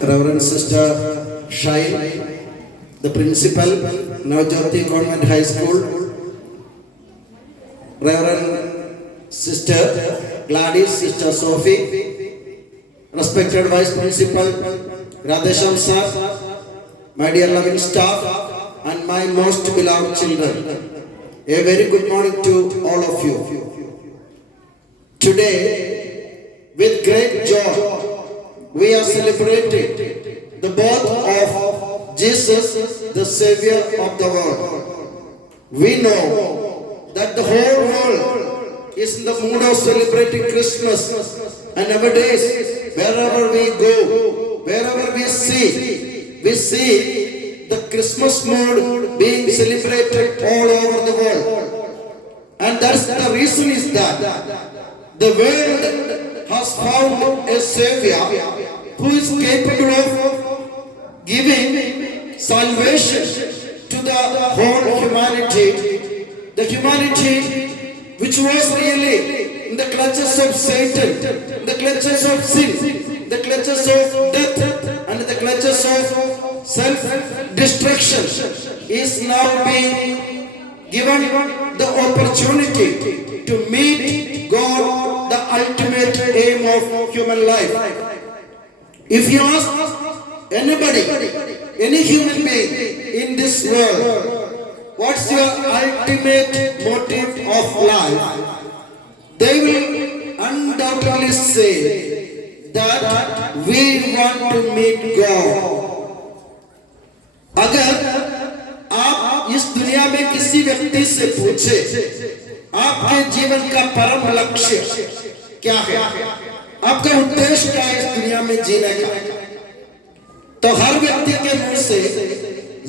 Reverend Sister Shail, the principal, Navjyoti Government High School, Reverend Sister Gladys, Sister Sophie, respected Vice Principal Radhesham Sir, my dear loving staff, and my most beloved children. A very good morning to all of you. Today, with great joy, we are celebrating the birth of Jesus, the Savior of the world. We know that the whole world is in the mood of celebrating Christmas, and nowadays, wherever we go, wherever we see the Christmas mood being celebrated all over the world. And that's the reason is that the world has found a Savior who is capable of giving salvation to the whole humanity. The humanity which was really in the clutches of Satan, in the clutches of sin, the clutches of death, and the clutches of self-destruction is now being given the opportunity to meet God, the ultimate aim of human life. If you ask anybody, any human being in this world, what's your ultimate motive of life? They will undoubtedly say that we want to meet God. अगर आप इस दुनिया में किसी व्यक्ति से पूछे आपके जीवन का परम लक्ष्य क्या है, आपका उद्देश्य क्या है इस दुनिया में जीने का, तो हर व्यक्ति के मुंह से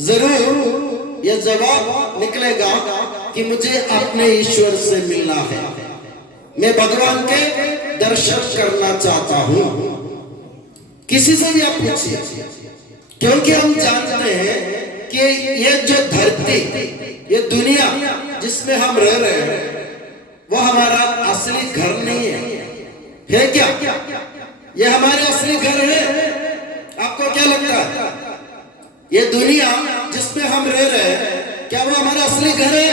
जरूर यह जवाब निकलेगा कि मुझे अपने ईश्वर से मिलना है, मैं भगवान के दर्शन करना चाहता हूं। किसी से भी आप पूछिए, क्योंकि हम जानते हैं कि ये जो धरती, ये दुनिया जिसमें हम रह रहे हैं वो हमारा असली घर नहीं है क्या? ये हमारे असली घर है? आपको क्या लगता है? ये दुनिया जिसमें हम रह रहे हैं क्या वो हमारा असली घर है?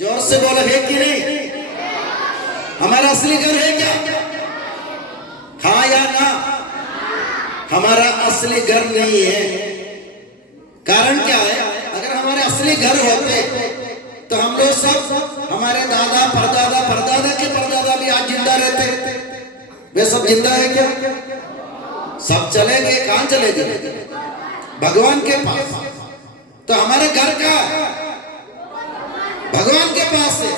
जोर से बोलो, है कि नहीं? हमारा असली घर है क्या? हाँ या ना? हमारा असली घर नहीं है। कारण क्या है? अगर हमारे असली घर होते तो हम लोग सब, हमारे दादा परदादा परदादा के परदादा भी आज जिंदा रहते। वे सब जिंदा है क्या? सब चले गए। कहां चले गए? भगवान के पास। तो हमारा घर का भगवान के पास है।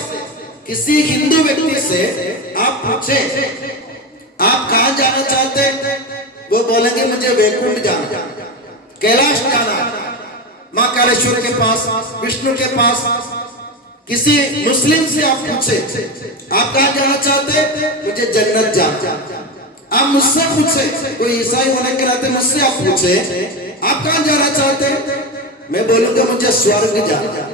किसी हिंदू व्यक्ति से आप पूछे आप कहां जाना चाहते, वो बोलेंगे मुझे वैकुंठ जाना, कैलाश जाना, मां कालेश्वर के पास, विष्णु के पास। किसी मुस्लिम से आप पूछे आप कहां जाना चाहते, मुझे जन्नत जाना। आप मुझसे पूछे, कोई ईसाई होने के नाते मुझसे आप पूछे आप कहां जाना चाहते, मैं बोलूंगा मुझे स्वर्ग जाना,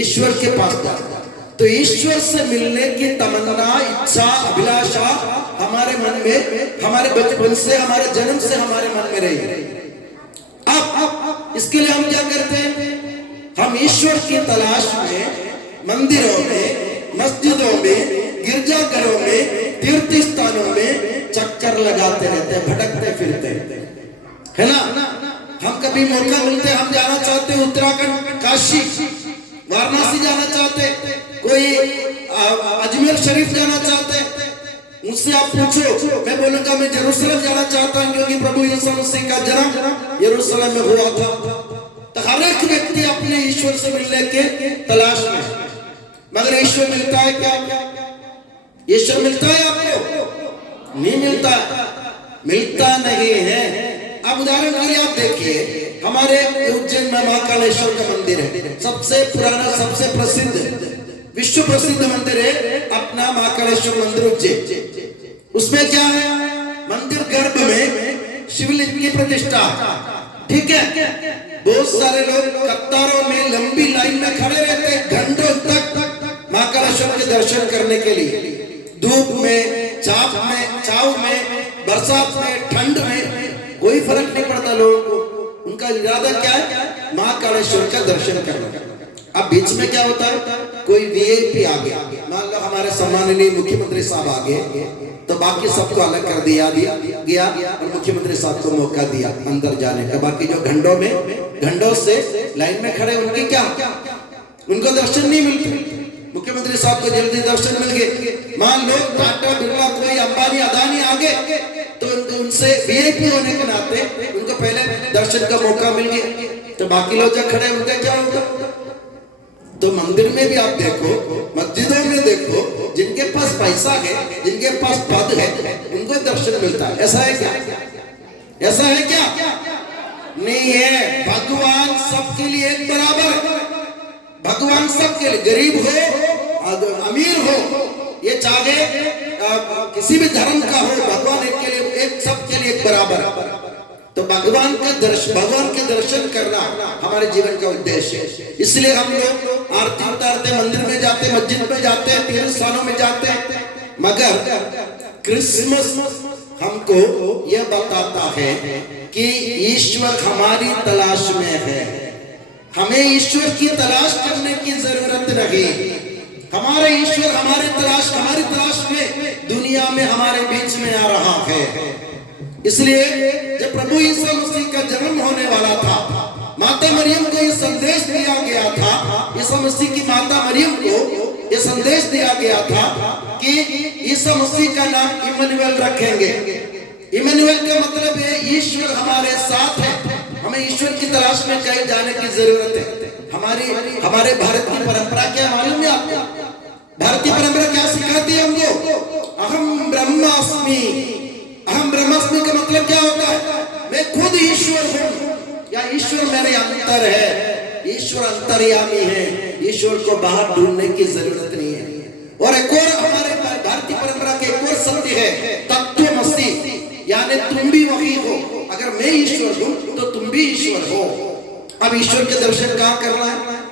ईश्वर के पास जाना। तो ईश्वर से मिलने की तमन्ना, इच्छा, अभिलाषा हमारे मन में, हमारे बचपन से, हमारे जन्म से हमारे मन में रही। अब इसके लिए हम क्या करते हैं? हम ईश्वर की तलाश में मंदिरों में, मस्जिदों में, गिरजाघरों में, तीर्थ स्थानों में चक्कर लगाते रहते हैं, भटकते फिरते है ना? हम कभी मौका मिलते हम जाना चाहते हैं उत्तराखंड, काशी, वाराणसी जाना चाहते, कोई अजमेर शरीफ जाना चाहते। मुझसे आप पूछो, मैं बोलूंगा मैं जेरूसलम जाना चाहता हूं, क्योंकि प्रभु यीशु मसीह का जन्म यरूशलेम में हुआ था। तो हर एक व्यक्ति अपने ईश्वर से मिलने के तलाश में, मगर ईश्वर मिलता है क्या? ईश्वर मिलता है आपको? नहीं मिलता, मिलता नहीं है। अब उदाहरण के लिए आप देखिए, हमारे उज्जैन में महाकालेश्वर का मंदिर है, सबसे पुराना, सबसे प्रसिद्ध, विश्व प्रसिद्ध मंदिर है अपना महाकालेश्वर मंदिर उज्जैन। उसमें क्या है? मंदिर गर्भ में शिवलिंग की प्रतिष्ठा, ठीक है? बहुत सारे लोग कतारों में, लंबी लाइन में खड़े रहते हैं घंटों तक महाकालेश्वर के दर्शन करने के लिए। धूप में, छाव में, बरसात में, ठंड में, कोई फर्क नहीं पड़ता लोगों को, उनका इरादा क्या है, महाकालेश्वर का दर्शन करना। अब बीच में क्या होता है, कोई वीआईपी आ गया, मान लो हमारे सम्माननीय मुख्यमंत्री साहब आ गए, तो बाकी सबको अलग कर दिया गया और मुख्यमंत्री साहब को मौका दिया अंदर जाने का। बाकी जो घंटों से लाइन में खड़े, उनके क्या, उनको दर्शन नहीं मिलते। मुख्यमंत्री साहब को जल्दी दर्शन मिल गए। मान लो टाटा बिरला कोई अंबानी अदानी आ गए, तो उनसे वीआईपी होने के नाते उनको पहले दर्शन का मौका मिल गया, तो बाकी लोग जो खड़े उनका क्या होगा। तो मंदिर में भी आप देखो, मस्जिदों में देखो, जिनके पास पैसा है, जिनके पास पद है, उनको दर्शन मिलता है। ऐसा है क्या, ऐसा है क्या? नहीं है। भगवान सबके लिए एक बराबर, भगवान सबके लिए, गरीब हो अमीर हो, ये चाहे किसी भी धर्म का हो, भगवान एक के लिए, एक सबके लिए एक बराबर। तो भगवान के दर्शन करना हमारे जीवन का उद्देश्य है। इसलिए हम लोग आरती उतारते, मंदिर में जाते, मस्जिद में जाते, तीर्थ स्थानों में जाते हैं। मगर क्रिसमस हमको यह बताता है कि ईश्वर हमारी तलाश में है। हमें ईश्वर की तलाश करने की जरूरत नहीं। हमारे ईश्वर हमारी तलाश में दुनिया में हमारे बीच में आ रहा है। इसलिए जब प्रभु यीशु मसीह का जन्म होने वाला था, माता मरियम को यह संदेश दिया गया था, यीशु मसीह की माता मरियम को यह संदेश दिया गया था कि यीशु मसीह का नाम इम्मानुएल रखेंगे। इम्मानुएल का मतलब है ईश्वर हमारे साथ है। हमें ईश्वर की तलाश में कहीं जाने की जरूरत है। हमारे भारत की परंपरा क्या मालूम है आपको? भारतीय परंपरा क्या सिखाती है हमको? अहम ब्रह्मास्मि। अहम ब्रह्मास्मि का मतलब क्या होता है? मैं खुद ईश्वर हूँ, या ईश्वर मेरे अंतर है, ईश्वर अंतर्यामी है, ईश्वर को बाहर ढूंढने की जरूरत नहीं है। और एक और हमारे भारतीय परंपरा के एक और सत्य है, तत्वमसि, यानी तुम भी वही हो। अगर मैं ईश्वर हूँ तो तुम भी ईश्वर हो। अब ईश्वर के दर्शन कहाँ करना है?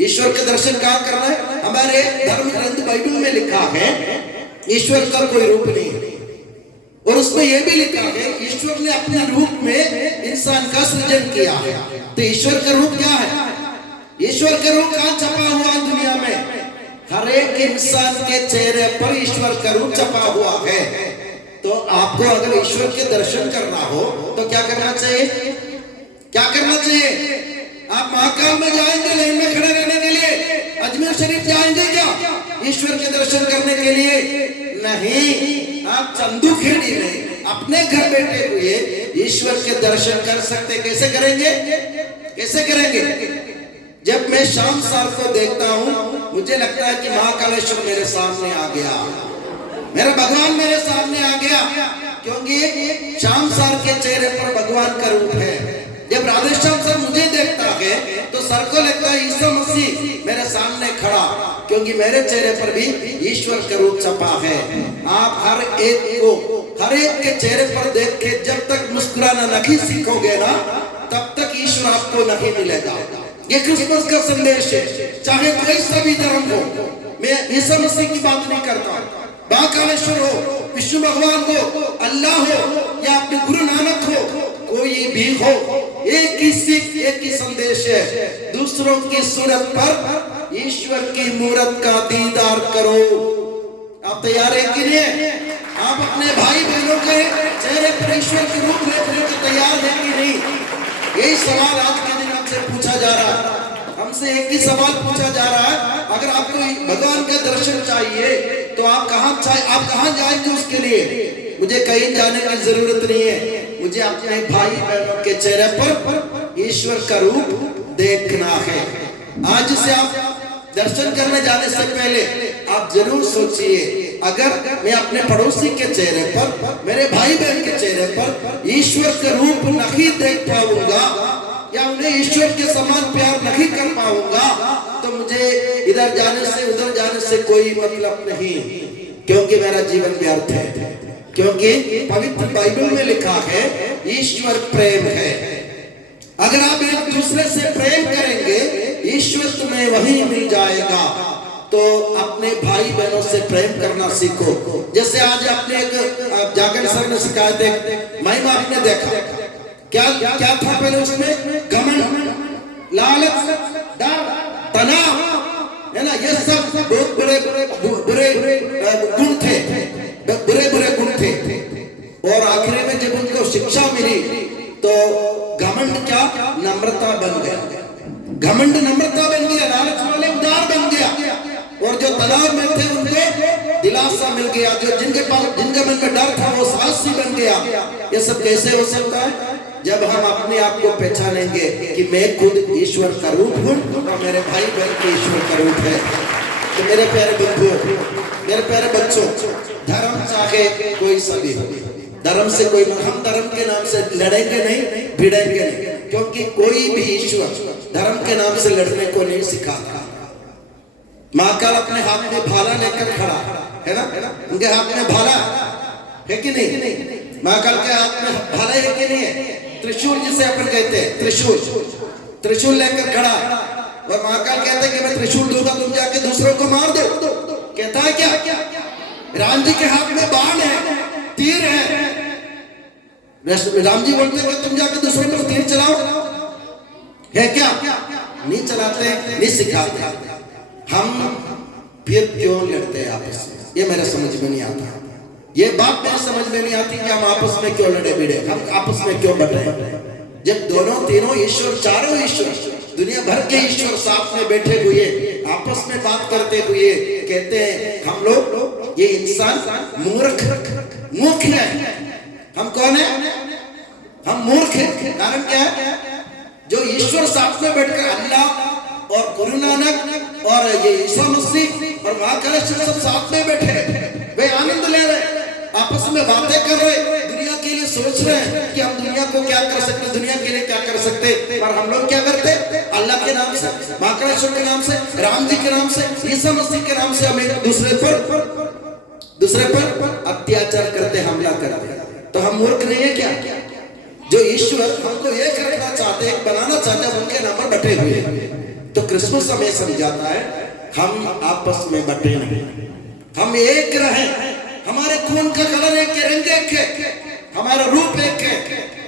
ईश्वर के दर्शन कहाँ करना है? हमारे धर्म ग्रंथ बाइबल में लिखा है ईश्वर का कोई रूप नहीं है, और उसमें यह भी लिखा है ईश्वर ने अपने रूप में इंसान का सृजन किया है। तो ईश्वर का रूप क्या है? ईश्वर का रूप कहाँ छपा हुआ है दुनिया में? हर एक इंसान के चेहरे पर ईश्वर का रूप छपा हुआ है। तो आपको अगर ईश्वर के दर्शन करना हो तो क्या करना चाहिए? क्या करना चाहिए? आप महाकाल में जाएंगे लाइन में खड़े रहने के लिए? अजमेर शरीफ जाएंगे क्या ईश्वर के दर्शन करने के लिए? नहीं। आप चंदू खेड़ी में अपने घर बैठे हुए ईश्वर के दर्शन कर सकते। कैसे करेंगे? कैसे करेंगे? जब मैं शाम सार को देखता हूँ, मुझे लगता है कि महाकालेश्वर मेरे सामने आ गया, मेरा भगवान मेरे सामने आ गया, क्योंकि शाम सार के चेहरे पर भगवान का रूप है। जब राधेश्याम सर मुझे देखता है तो सर को लगता है यीशु मसीह मेरे सामने खड़ा, क्योंकि मेरे चेहरे पर भी ईश्वर का रूप छपा है। आप हर एक के चेहरे पर देख के जब तक मुस्कुराना नहीं सीखोगे ना, तब तक ईश्वर आपको नहीं मिलेगा। ये क्रिसमस का संदेश है। चाहे कोई सभी धर्म हो, मैं यीशु मसीह की बात नहीं करता, महाकालेश्वर हो, विष्णु भगवान हो, अल्लाह हो, या अपने गुरु नानक हो, कोई भी हो, एक ही सीख, एक ही संदेश है। दूसरों की सूरत पर ईश्वर की मूरत का दीदार करो। आप तैयार है कि नहीं? आप अपने भाई बहनों के चेहरे पर ईश्वर के रूप देखने को तैयार है कि नहीं? यही सवाल आज के दिन हमसे पूछा जा रहा है। हमसे एक ही सवाल पूछा जा रहा है, अगर आपको भगवान का दर्शन चाहिए तो आप कहाँ जाएंगे उसके लिए? मुझे कहीं जाने की जरूरत नहीं है, मुझे अपने भाई बहनों के चेहरे पर ईश्वर का रूप देखना है। आज से आप दर्शन करने जाने से पहले आप जरूर सोचिए, अगर मैं अपने पड़ोसी के चेहरे पर, मेरे भाई बहन के चेहरे पर ईश्वर का रूप नहीं देख पाऊंगा, या उन्हें ईश्वर के समान प्यार नहीं कर पाऊंगा, तो मुझे इधर जाने से उधर जाने से कोई मतलब नहीं, क्योंकि मेरा जीवन व्यर्थ है। क्योंकि पवित्र बाइबल में लिखा है ईश्वर प्रेम है। अगर आप एक दूसरे से प्रेम करेंगे, ईश्वर तुम्हें वहीं मिल जाएगा। तो अपने भाई बहनों से प्रेम करना सीखो। जैसे आज आपने एक जागरण सर ने सिखाया थे, महिमा आपने देखा, क्या क्या था पहले उसमें? घमंड, लालच, डर, तनाव, है ना, ये सब बहुत बुरे गुण थे, बुरे गुण थे। और आखिर में जब उनको शिक्षा मिली तो घमंड क्या? नम्रता बन गया। घमंड नम्रता बन गया, लालच वाले उदार बन गया, और जो तनाव में थे उनको दिलासा मिल गया, जो जिनके मन में डर था वो साहसी बन गया। ये सब कैसे हो सकता है? जब हम अपने आप को पहचानेंगे कि मैं खुद ईश्वर का रूप हूँ और मेरे भाई बहन के ईश्वर का रूप है। तो मेरे प्यारे बंधुओं, मेरे प्यारे बच्चों, धर्म चाहे कोई सा भी हो, धर्म से कोई, हम धर्म के नाम से लड़ेंगे नहीं, भिड़ेंगे नहीं, क्योंकि कोई भी ईश्वर धर्म के नाम से लड़ने को नहीं सिखाता। महाकाल अपने हाथ में भाला लेकर खड़ा है ना, उनके हाथ में भाला है कि नहीं? महाकाल के हाथ में भाला है कि नहीं है? त्रिशूल जिसे अपन कहते हैं, त्रिशूल लेकर खड़ा, और महाकाल कहते हैं कि मैं त्रिशूल दूंगा, तुम जाके दूसरों को मार दो। कहता है क्या? राम जी के हाथ में बाण है, तीर है, राम जी बोलते हैं कि तुम जाके दूसरों पर तीर चलाओ, है क्या? नहीं चलाते, नहीं सिखाते। हम फिर क्यों लड़ते हैं आपस में? ये मेरे समझ में नहीं आता। ये बात मेरे समझ में नहीं आती कि हम आपस में क्यों लड़े भिड़े, हम आपस में क्यों बटे, जब दोनों तीनों ईश्वर, चारों ईश्वर, दुनिया भर के ईश्वर साथ में बैठे हुए आपस में बात करते हुए कहते हैं हम लोग, ये इंसान मूर्ख है। हम कौन है? हम मूर्ख है। कारण क्या है? जो ईश्वर साथ में बैठकर अल्लाह और गुरु नानक और ये ईसा मसीह और महाकाल सब साथ में बैठे, वे आनंद ले रहे, आपस में बातें कर रहे, दुनिया के लिए सोच रहे हैं कि हम दुनिया को क्या कर सकते, दुनिया के लिए क्या कर सकते। पर हम लोग क्या करते? अल्लाह के नाम से, महाकालेश्वर के नाम से, राम जी के नाम से, ईसा मसीह के नाम से हम एक दूसरे पर अत्याचार करते, हमला करते। तो हम मूर्ख नहीं है क्या? जो ईश्वर हमको एक रखना चाहते हैं, बनाना चाहते हैं, उनके नाम पर बटे हुए। तो क्रिसमस हमें समझाता है हम आपस में बटे नहीं, हम एक रहे, हमारे खून का कलर एक है, रंग एक है, हमारा रूप एक है,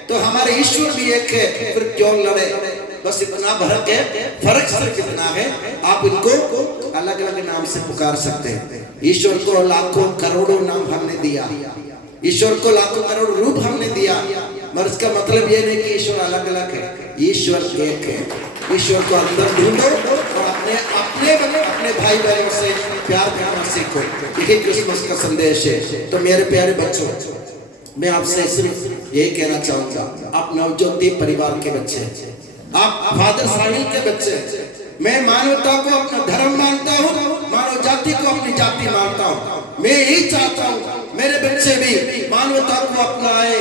तो हमारे ईश्वर भी एक है, फिर क्यों लड़े? बस इतना फर्क है, फर्क सिर्फ इतना है, आप इनको अलग अलग नाम से पुकार सकते हैं। ईश्वर को लाखों करोड़ों नाम हमने दिया, ईश्वर को लाखों करोड़ रूप हमने दिया, मगर इसका मतलब ये नहीं कि ईश्वर अलग अलग है, ईश्वर एक है। ईश्वर को अंदर ढूंढो और अपने भाई बहनों से प्यार करना सीखो। यही क्रिसमस का संदेश है। तो मेरे प्यारे बच्चों, मैं आपसे सिर्फ यही कहना चाहूंगा, आप नवज्योति परिवार के बच्चे हैं, आप फादर साहिल के बच्चे हैं। मैं मानवता को अपना धर्म मानता हूँ, मानव जाति को अपनी जाति मानता हूँ। मैं यही चाहता हूँ मेरे बच्चे भी मानवता को अपनाए,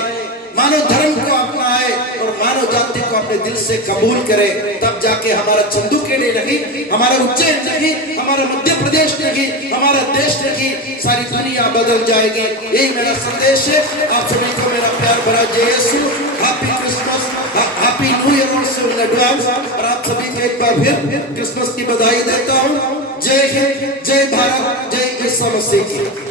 मानव धर्म को अपनाए और मानव जाति को अपने दिल से कबूल करे। तब जाके हमारा चंदूकेड़ी नहीं, हमारा उज्जैन नहीं, हमारा मध्य प्रदेश नहीं, हमारा देश नहीं, सारी दुनिया बदल जाएगी। यही मेरा संदेश है। आप सभी को मेरा प्यार भरा जय यीशु, happy Christmas, happy new year in advance. और आप सभी को एक बार फिर क्रिसमस की बधाई देता हूँ। जय हिंद, जय भारत, जय ईसा मसीह की।